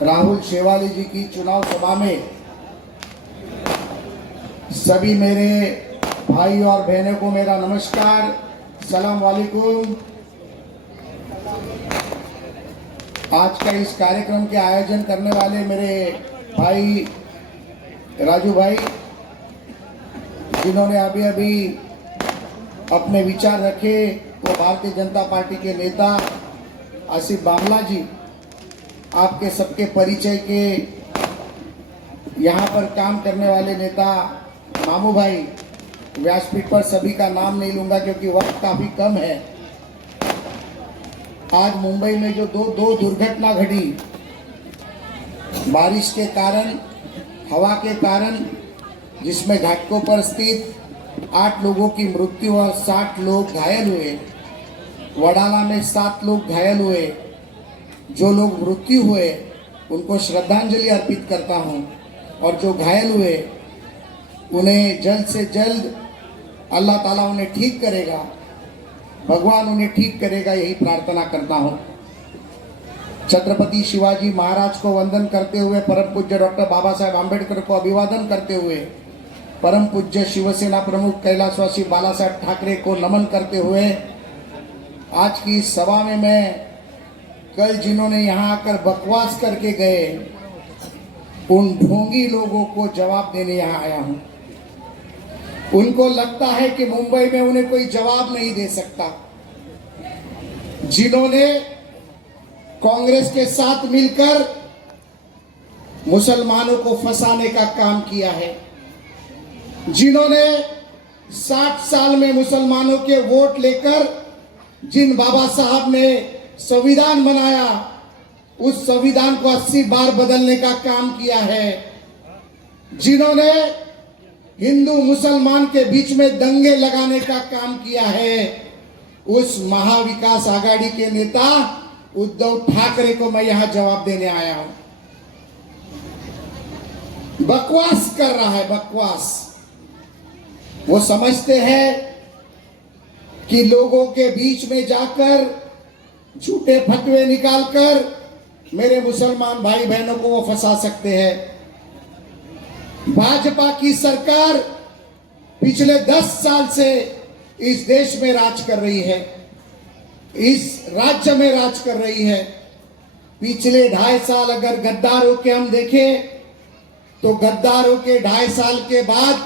राहुल शेवाली जी की चुनाव सभा में सभी मेरे भाई और बहनों को मेरा नमस्कार, सलाम वालेकुम। आज का इस कार्यक्रम के आयोजन करने वाले मेरे भाई राजू भाई, जिन्होंने अभी अभी अपने विचार रखे, वो भारतीय जनता पार्टी के नेता आसिफ बामला जी, आपके सबके परिचय के यहाँ पर काम करने वाले नेता मामू भाई, व्यासपीठ पर सभी का नाम नहीं लूंगा क्योंकि वक्त काफी कम है। आज मुंबई में जो दो दुर्घटना घटी, बारिश के कारण, हवा के कारण, जिसमें घाटों पर स्थित 8 लोगों की मृत्यु और 60 लोग घायल हुए। वडाला में 7 लोग घायल हुए। जो लोग मृत्यु हुए उनको श्रद्धांजलि अर्पित करता हूं, और जो घायल हुए उन्हें जल्द से जल्द अल्लाह ताला उन्हें ठीक करेगा, भगवान उन्हें ठीक करेगा, यही प्रार्थना करता हूं। छत्रपति शिवाजी महाराज को वंदन करते हुए, परम पूज्य डॉक्टर बाबा साहेब आम्बेडकर को अभिवादन करते हुए, परम पूज्य शिवसेना प्रमुख कैलाशवासी बाला साहेब ठाकरे को नमन करते हुए, आज की इस सभा में मैं कल जिन्होंने यहाँ आकर बकवास करके गए, उन ढोंगी लोगों को जवाब देने यहाँ आया हूँ। उनको लगता है कि मुंबई में उन्हें कोई जवाब नहीं दे सकता। जिन्होंने कांग्रेस के साथ मिलकर मुसलमानों को फंसाने का काम किया है, जिन्होंने 60 साल में मुसलमानों के वोट लेकर जिन बाबा साहब ने संविधान बनाया, उस संविधान को 80 बार बदलने का काम किया है, जिन्होंने हिंदू मुसलमान के बीच में दंगे लगाने का काम किया है, उस महाविकास आघाड़ी के नेता उद्धव ठाकरे को मैं यहां जवाब देने आया हूं। बकवास कर रहा है, बकवास। वो समझते हैं कि लोगों के बीच में जाकर झूठे फतवे निकालकर मेरे मुसलमान भाई बहनों को वो फंसा सकते हैं। भाजपा की सरकार पिछले 10 साल से इस देश में राज कर रही है, इस राज्य में राज कर रही है। पिछले 2.5 साल अगर गद्दारों के हम देखें तो गद्दारों के 2.5 साल के बाद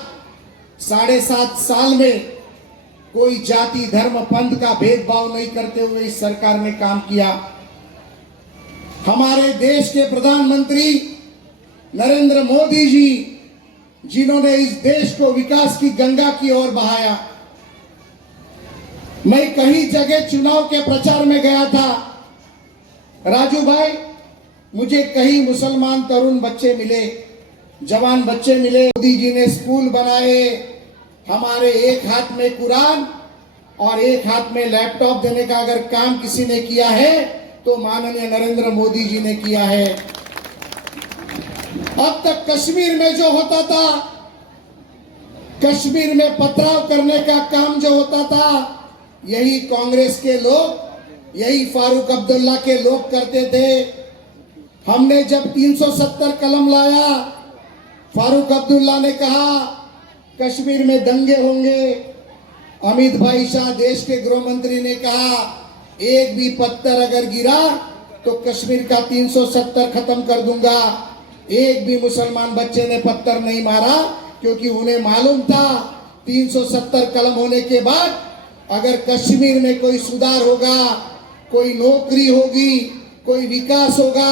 7.5 साल में कोई जाति धर्म पंथ का भेदभाव नहीं करते हुए इस सरकार ने काम किया। हमारे देश के प्रधानमंत्री नरेंद्र मोदी जी, जिन्होंने इस देश को विकास की गंगा की ओर बहाया। मैं कई जगह चुनाव के प्रचार में गया था, राजू भाई, मुझे कई मुसलमान तरुण बच्चे मिले, जवान बच्चे मिले। मोदी जी ने स्कूल बनाए, हमारे एक हाथ में कुरान और एक हाथ में लैपटॉप देने का अगर काम किसी ने किया है तो माननीय नरेंद्र मोदी जी ने किया है। अब तक कश्मीर में जो होता था, कश्मीर में पथराव करने का काम जो होता था, यही कांग्रेस के लोग, यही फारूक अब्दुल्ला के लोग करते थे। हमने जब 370 कलम लाया, फारूक अब्दुल्ला ने कहा कश्मीर में दंगे होंगे। अमित भाई शाह देश के गृह मंत्री ने कहा एक भी पत्थर अगर गिरा तो कश्मीर का 370 खत्म कर दूंगा। एक भी मुसलमान बच्चे ने पत्थर नहीं मारा, क्योंकि उन्हें मालूम था 370 कलम होने के बाद अगर कश्मीर में कोई सुधार होगा, कोई नौकरी होगी, कोई विकास होगा,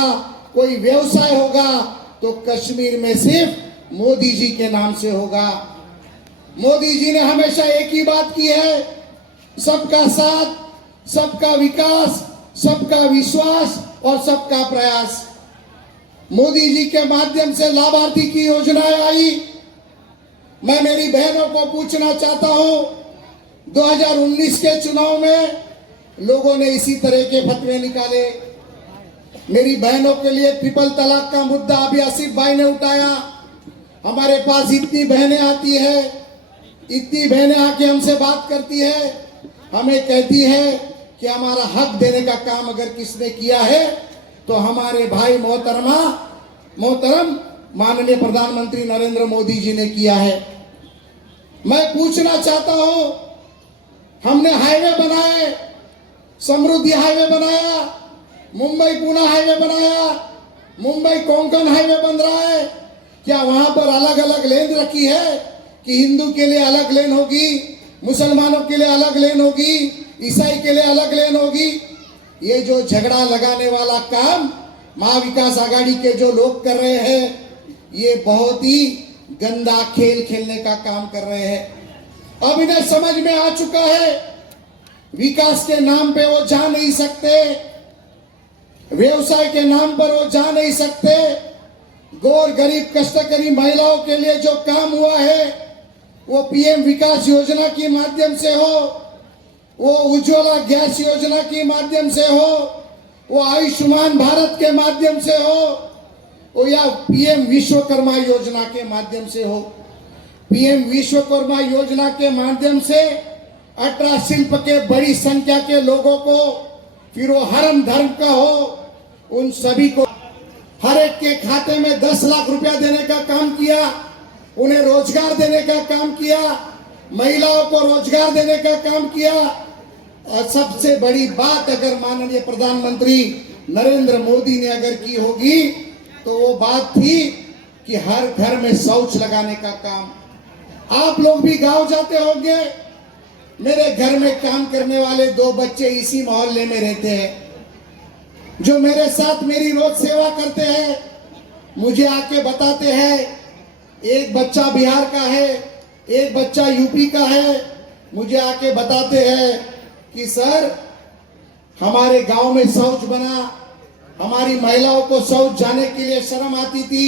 कोई व्यवसाय होगा, तो कश्मीर में सिर्फ मोदी जी के नाम से होगा। मोदी जी ने हमेशा एक ही बात की है, सबका साथ, सबका विकास, सबका विश्वास और सबका प्रयास। मोदी जी के माध्यम से लाभार्थी की योजनाएं आई। मैं मेरी बहनों को पूछना चाहता हूं, 2019 के चुनाव में लोगों ने इसी तरह के फतवे निकाले। मेरी बहनों के लिए ट्रिपल तलाक का मुद्दा अभी आसिफ भाई ने उठाया। हमारे पास इतनी बहनें आती है, इतनी बहनें आके हमसे बात करती है, हमें कहती है कि हमारा हक देने का काम अगर किसने किया है तो हमारे भाई मोहतरम माननीय प्रधानमंत्री नरेंद्र मोदी जी ने किया है। मैं पूछना चाहता हूं, हमने हाईवे बनाए, समृद्धि हाईवे बनाया, मुंबई पुणे हाईवे बनाया, मुंबई कोंकण हाईवे बन रहा है। क्या वहां पर अलग अलग लेन रखी है कि हिंदू के लिए अलग लेन होगी, मुसलमानों के लिए अलग लेन होगी, ईसाई के लिए अलग लेन होगी? ये जो झगड़ा लगाने वाला काम महाविकास आघाड़ी के जो लोग कर रहे हैं, ये बहुत ही गंदा खेल खेलने का काम कर रहे हैं। अब इन्हें समझ में आ चुका है, विकास के नाम पे वो जा नहीं सकते, व्यवसाय के नाम पर वो जा नहीं सकते। गौर गरीब कष्टकरी महिलाओं के लिए जो काम हुआ है, वो पीएम विकास योजना के माध्यम से हो, वो उज्ज्वला गैस योजना के माध्यम से हो, वो आयुष्मान भारत के माध्यम से हो, वो या पीएम विश्वकर्मा योजना के माध्यम से हो। पीएम विश्वकर्मा योजना के माध्यम से 18 शिल्प के बड़ी संख्या के लोगों को, फिर वो हरम धर्म का हो, उन सभी को हर एक के खाते में 10 लाख रुपया देने का काम किया, उन्हें रोजगार देने का काम किया, महिलाओं को रोजगार देने का काम किया। और सबसे बड़ी बात अगर माननीय प्रधानमंत्री नरेंद्र मोदी ने अगर की होगी तो वो बात थी कि हर घर में शौच लगाने का काम। आप लोग भी गांव जाते होंगे, मेरे घर में काम करने वाले 2 बच्चे इसी मोहल्ले में रहते हैं, जो मेरे साथ मेरी रोज सेवा करते हैं। मुझे आके बताते हैं, एक बच्चा बिहार का है, एक बच्चा यूपी का है। मुझे आके बताते हैं कि सर, हमारे गांव में शौच बना, हमारी महिलाओं को शौच जाने के लिए शर्म आती थी।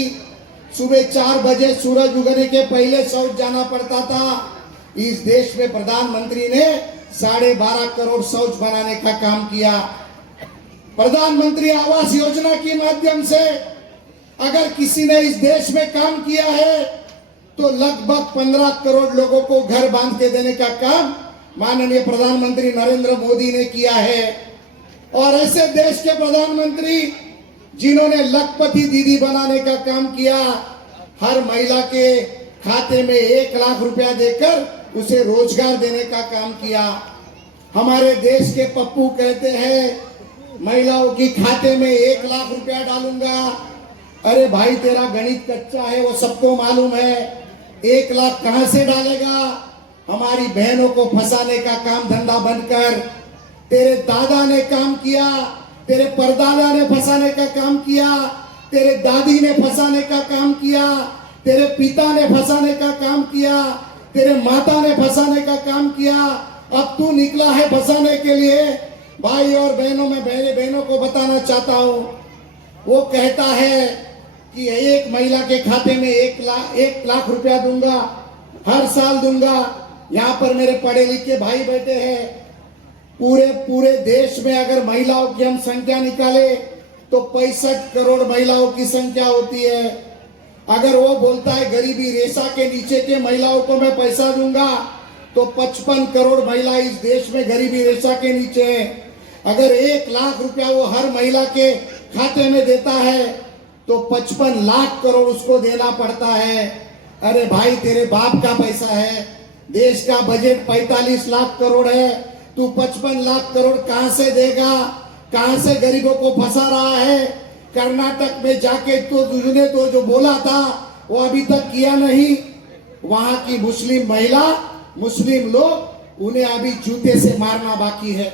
सुबह 4 बजे सूरज उगने के पहले शौच जाना पड़ता था। इस देश में प्रधानमंत्री ने 12.5 करोड़ शौच बनाने का काम किया। प्रधानमंत्री आवास योजना के माध्यम से अगर किसी ने इस देश में काम किया है तो लगभग 15 करोड़ लोगों को घर बांध के देने का काम माननीय प्रधानमंत्री नरेंद्र मोदी ने किया है। और ऐसे देश के प्रधानमंत्री जिन्होंने लखपति दीदी बनाने का काम किया, हर महिला के खाते में 1 लाख रुपया देकर उसे रोजगार देने का काम किया। हमारे देश के पप्पू कहते हैं, महिलाओं की खाते में 1 लाख रुपया डालूंगा। अरे भाई, तेरा गणित कच्चा है, वो सबको मालूम है। 1 लाख कहां से डालेगा? हमारी बहनों को फंसाने का काम धंधा बंद कर। तेरे दादा ने काम किया, तेरे परदादा ने फंसाने का काम किया, तेरे दादी ने फंसाने का काम किया, तेरे पिता ने फंसाने का काम किया, तेरे माता ने फंसाने का काम किया। अब तू निकला है फंसाने के लिए। भाई और बहनों, में बहनों को बताना चाहता हूं, वो कहता है कि एक महिला के खाते में 1 लाख रुपया दूंगा, हर साल दूंगा। यहाँ पर मेरे पढ़े लिखे भाई बैठे हैं। पूरे देश में अगर महिलाओं की हम संख्या निकाले तो 65 करोड़ महिलाओं की संख्या होती है। अगर वो बोलता है गरीबी रेखा के नीचे के महिलाओं को मैं पैसा दूंगा, तो 55 करोड़ महिला इस देश में गरीबी रेखा के नीचे है। अगर 1 लाख रुपया वो हर महिला के खाते में देता है तो 55 लाख करोड़ उसको देना पड़ता है। अरे भाई, तेरे बाप का पैसा है। देश का बजट 45 लाख करोड़ है, तू 55 लाख करोड़ कहां से देगा? कहां से गरीबों को फंसा रहा है? कर्नाटक में जाके तो तुझने तो जो बोला था वो अभी तक किया नहीं। वहां की मुस्लिम महिला, मुस्लिम लोग, उन्हें अभी जूते से मारना बाकी है।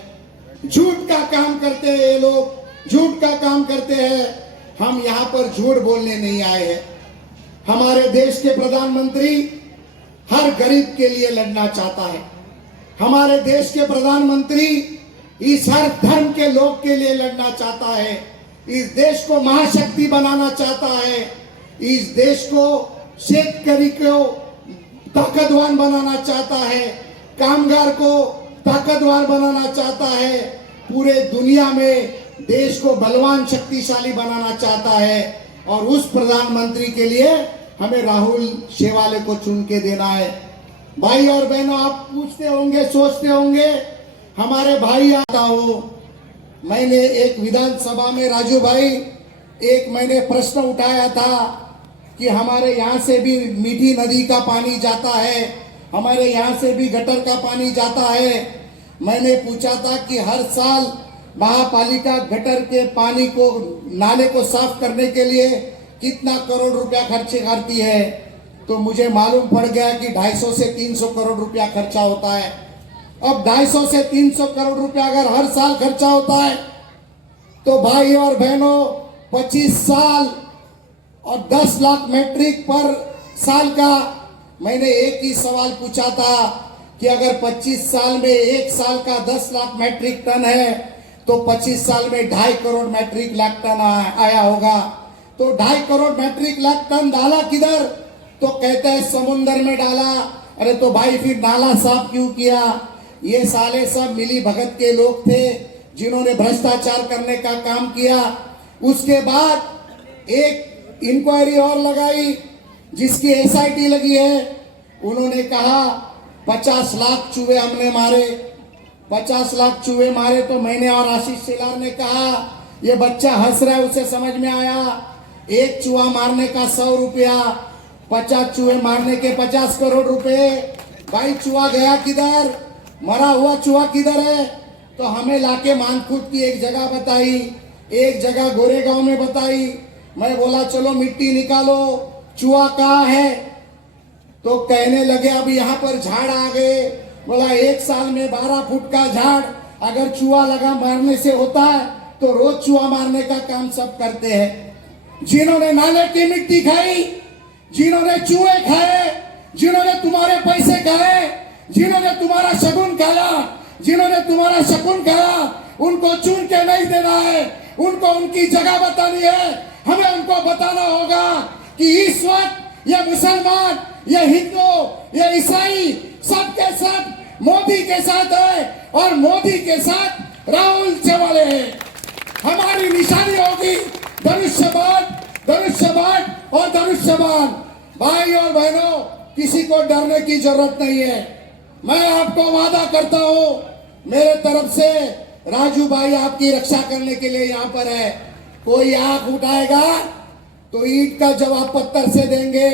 झूठ का काम करते हैं ये लोग, झूठ का काम करते हैं। हम यहाँ पर झूठ बोलने नहीं आए हैं। हमारे देश के प्रधानमंत्री हर गरीब के लिए लड़ना चाहता है। हमारे देश के प्रधानमंत्री इस हर धर्म के लोग के लिए लड़ना चाहता है। इस देश को महाशक्ति बनाना चाहता है। इस देश को शेतकरी को ताकतवान बनाना चाहता है, कामगार को ताकतवार बनाना चाहता है, पूरे दुनिया में देश को बलवान शक्तिशाली बनाना चाहता है। और उस प्रधानमंत्री के लिए हमें राहुल शेवाले को चुन के देना है। भाई और बहनों, आप पूछते होंगे, सोचते होंगे, हमारे भाई आता हो, मैंने एक विधानसभा में राजू भाई एक मैंने प्रश्न उठाया था कि हमारे यहाँ से भी मीठी नदी का पानी जाता है, हमारे यहाँ से भी गटर का पानी जाता है। मैंने पूछा था कि हर साल महापालिका गटर के पानी को नाले को साफ करने के लिए कितना करोड़ रुपया खर्च करती है, तो मुझे मालूम पड़ गया कि 250 से 300 करोड़ रुपया खर्चा होता है। अब 250 से 300 करोड़ रुपया अगर हर साल खर्चा होता है तो भाई और बहनों 25 साल और 10 लाख मैट्रिक पर साल का, मैंने एक ही सवाल पूछा था कि अगर 25 साल में एक साल का 10 लाख मैट्रिक टन है तो 25 साल में 2.5 करोड़ मैट्रिक लाख टन आया होगा। तो 2.5 करोड़ मैट्रिक लाख टन डाला किधर, तो कहते हैं समुंदर में डाला। अरे तो भाई फिर नाला साफ क्यों किया? ये साले सब मिली भगत के लोग थे जिन्होंने भ्रष्टाचार करने का काम किया। उसके बाद एक इंक्वायरी और लगाई जिसकी एसआईटी लगी है। उन्होंने कहा 50 लाख चूहे हमने मारे, 50 लाख चूहे मारे। तो मैंने और आशीष शेलार ने कहा ये बच्चा हंस रहा है, उसे समझ में आया, एक चूहा मारने का 100 रुपया, 50 चूहे मारने के 50 करोड़ रुपए। भाई चूहा गया किधर, मरा हुआ चूहा किधर है? तो हमें लाके मानखुद की एक जगह बताई, एक जगह गोरेगांव में बताई। मैं बोला चलो मिट्टी निकालो, चूहा कहाँ है? तो कहने लगे अब यहाँ पर झाड़ आ गए। बोला 1 साल में 12 फुट का झाड़ अगर चूहा लगा मारने से होता है तो रोज चूहा मारने का काम सब करते हैं। जिन्होंने नाले की मिट्टी खाई, जिन्होंने चूहे खाए, जिन्होंने तुम्हारे पैसे खाए, जिन्होंने तुम्हारा शगुन खाया, जिन्होंने तुम्हारा शगुन खाया, उनको चुन के नहीं देना है, उनको उनकी जगह बतानी है। हमें उनको बताना होगा कि इस वक्त ये मुसलमान, ये हिंदू, ये ईसाई सब के सब मोदी के साथ है और मोदी के साथ राहुल चेवाले हैं। हमारी निशानी होगी धनुष्यबाण, धनुष्यबाण और धनुष्यबाण। भाई और बहनों, किसी को डरने की जरूरत नहीं है। मैं आपको वादा करता हूं मेरे तरफ से राजू भाई आपकी रक्षा करने के लिए यहाँ पर है। कोई आंख उठाएगा तो ईंट का जवाब पत्थर से देंगे,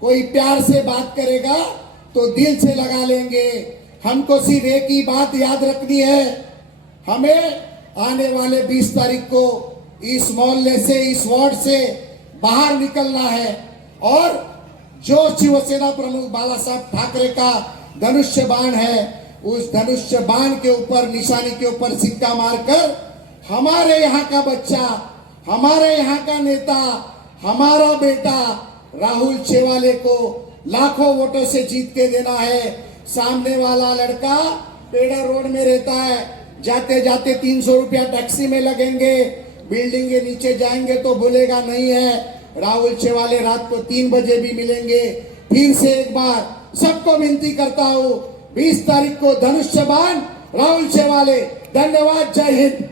कोई प्यार से बात करेगा तो दिल से लगा लेंगे। हमको सिर्फ एक ही बात याद रखनी है, हमें आने वाले 20 तारीख को इस मोहल्ले से, इस वार्ड से बाहर निकलना है और जो शिवसेना प्रमुख बाला साहब ठाकरे का धनुष्य बाण है, उस धनुष्य बाण के ऊपर, निशानी के ऊपर सिक्का मारकर हमारे यहाँ का बच्चा, हमारे यहाँ का नेता, हमारा बेटा राहुल चेवाले को लाखों वोटों से जीत के देना है। सामने वाला लड़का पेड़ा रोड में रहता है, जाते जाते 300 रुपया टैक्सी में लगेंगे, बिल्डिंग के नीचे जाएंगे तो बोलेगा नहीं है। राहुल चेवाले रात को 3 बजे भी मिलेंगे। फिर से एक बार सबको विनती करता हूँ 20 तारीख को धनुष्य बाण राहुल चेवाले। धन्यवाद, जय हिंद।